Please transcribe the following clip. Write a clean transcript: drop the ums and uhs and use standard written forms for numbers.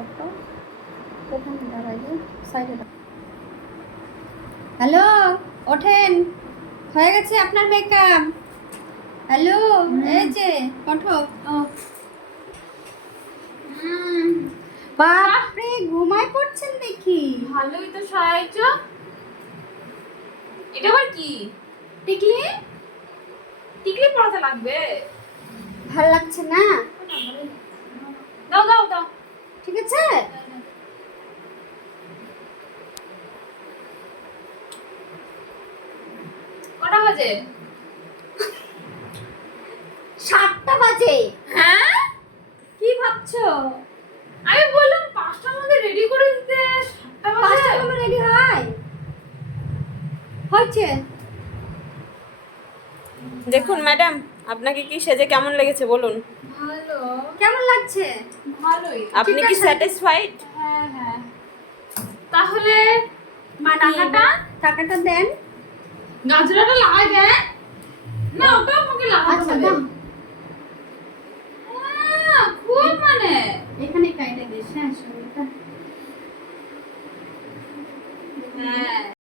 Auto ওখানে দাঁড়াইলে সাইডে। হ্যালো, ওঠেন, হয়ে গেছে আপনার মেকআপ। হ্যালো, এই যে ওঠো। বাপরে, ঘুমায় পড়ছেন দেখি। ভালোই তো সাহায্য। এটা আবার কি? টিকলি টিকলি পড়াতে লাগবে? ভাল লাগছে না? দাও দাও দাও। ঠিক আছে, কটা বাজে? 7টা বাজে। হ্যাঁ, কি ভাবছো? আমি বললাম 5টার মধ্যে রেডি করে দিতে, 7টা বাজে। 5টার মধ্যে রেডি হয়? হচ্ছে। দেখুন ম্যাডাম, আপনাকে কি সেজে কেমন লেগেছে বলুন? ভালো। কেমন লাগছে? ভালোই। আপনি কি স্যাটিসফাইড? হ্যাঁ হ্যাঁ। তাহলে মানে টাকাটা দেন। গাজরাটা লাগাই দেন না, ওটা আমাকে লাগাতে আচ্ছা হবে। দাও, খুব মানে এখানে কাইটে দিস। হ্যাঁ,